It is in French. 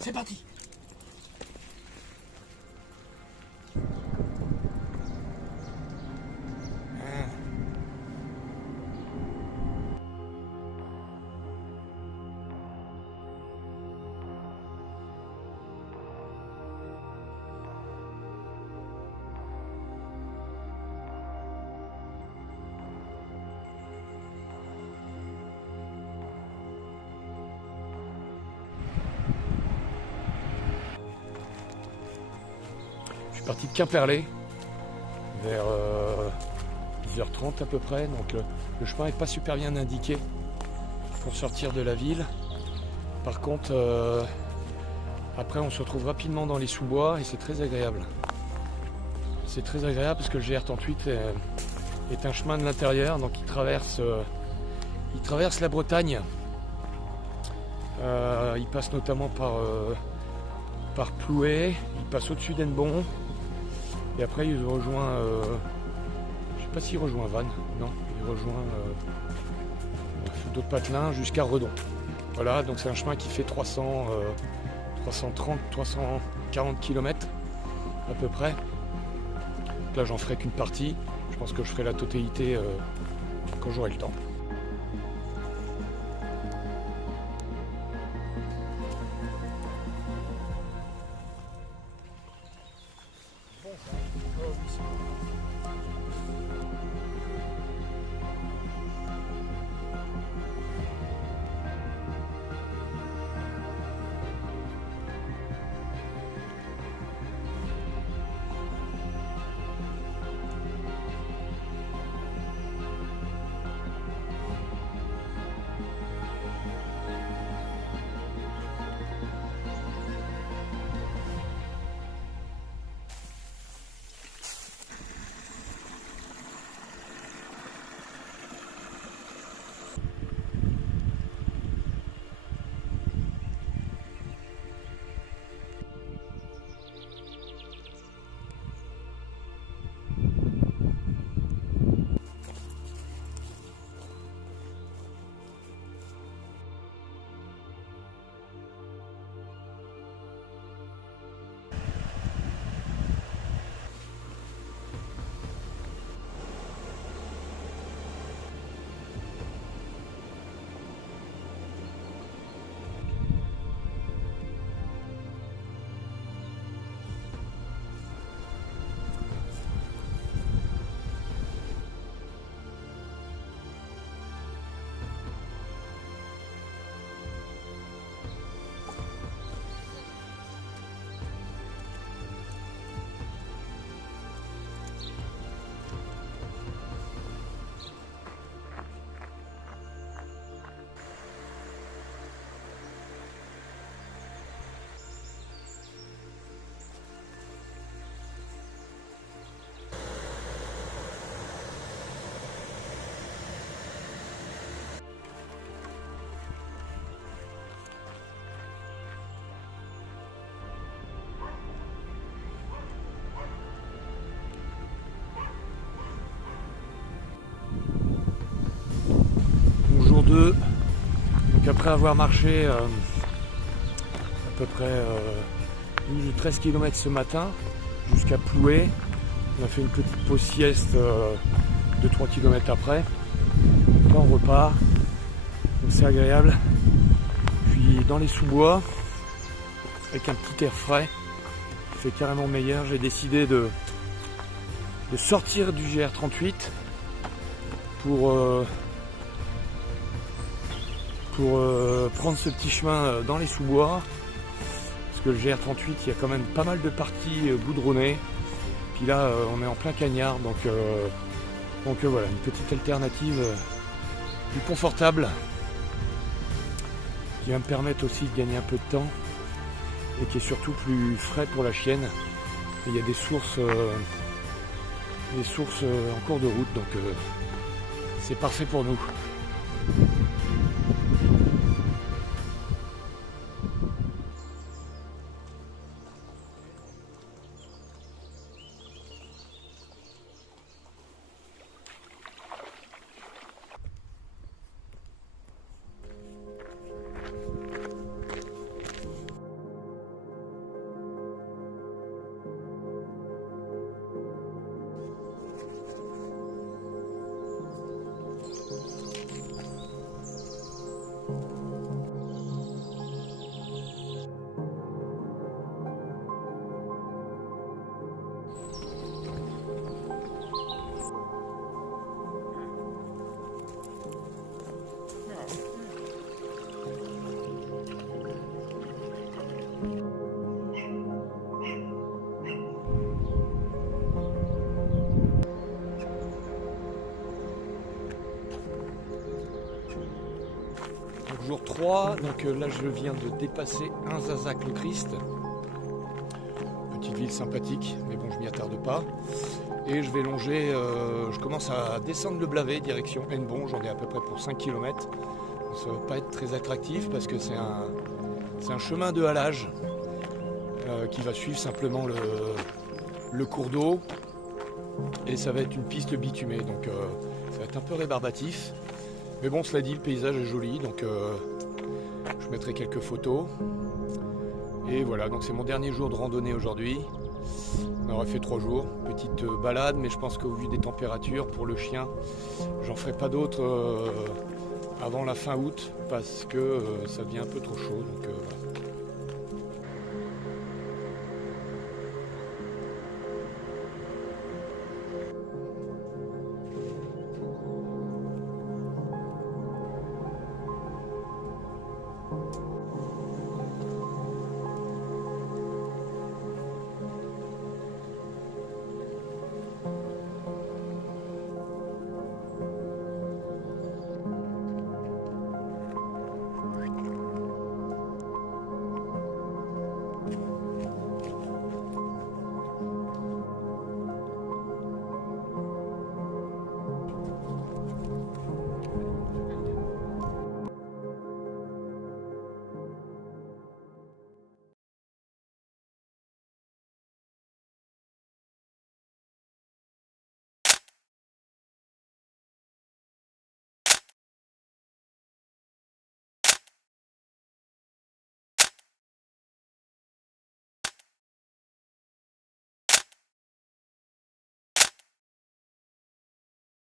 C'est parti. Je suis parti de Quimperlé vers 10h30 à peu près, donc le chemin n'est pas super bien indiqué pour sortir de la ville. Par contre, après on se retrouve rapidement dans les sous-bois et c'est très agréable. C'est très agréable parce que le GR38 est un chemin de l'intérieur, donc il traverse la Bretagne. Il passe notamment par Ploué, il passe au-dessus d'Hennebon. Et après il rejoint, je sais pas s'il rejoint Vannes, non, il rejoint d'autres patelins jusqu'à Redon. Voilà, donc c'est un chemin qui fait 340 km à peu près. Donc là j'en ferai qu'une partie, je pense que je ferai la totalité quand j'aurai le temps. Jour 2, donc après avoir marché à peu près 12 ou 13 km ce matin jusqu'à Ploué, on a fait une petite pause sieste de 3 km après. Là on repart, donc c'est agréable. Puis dans les sous-bois, avec un petit air frais, c'est carrément meilleur. J'ai décidé de sortir du GR38 pour prendre ce petit chemin dans les sous-bois, parce que le GR38 il y a quand même pas mal de parties goudronnées, puis là on est en plein cagnard, donc voilà, une petite alternative plus confortable qui va me permettre aussi de gagner un peu de temps et qui est surtout plus frais pour la chienne. Et il y a des sources en cours de route, donc c'est parfait pour nous. Jour 3, donc là je viens de dépasser Inzazac-le-Christ. Petite ville sympathique, mais bon je m'y attarde pas. Et je vais longer, je commence à descendre le Blavet, direction Hennebont, j'en ai à peu près pour 5 km. Ça ne va pas être très attractif parce que c'est un chemin de halage qui va suivre simplement le cours d'eau. Et ça va être une piste bitumée, donc ça va être un peu rébarbatif. Mais bon, cela dit, le paysage est joli, donc je mettrai quelques photos. Et voilà, donc c'est mon dernier jour de randonnée aujourd'hui. On aurait fait 3 jours, petite balade, mais je pense qu'au vu des températures, pour le chien, j'en ferai pas d'autres avant la fin août, parce que ça devient un peu trop chaud. Donc, voilà.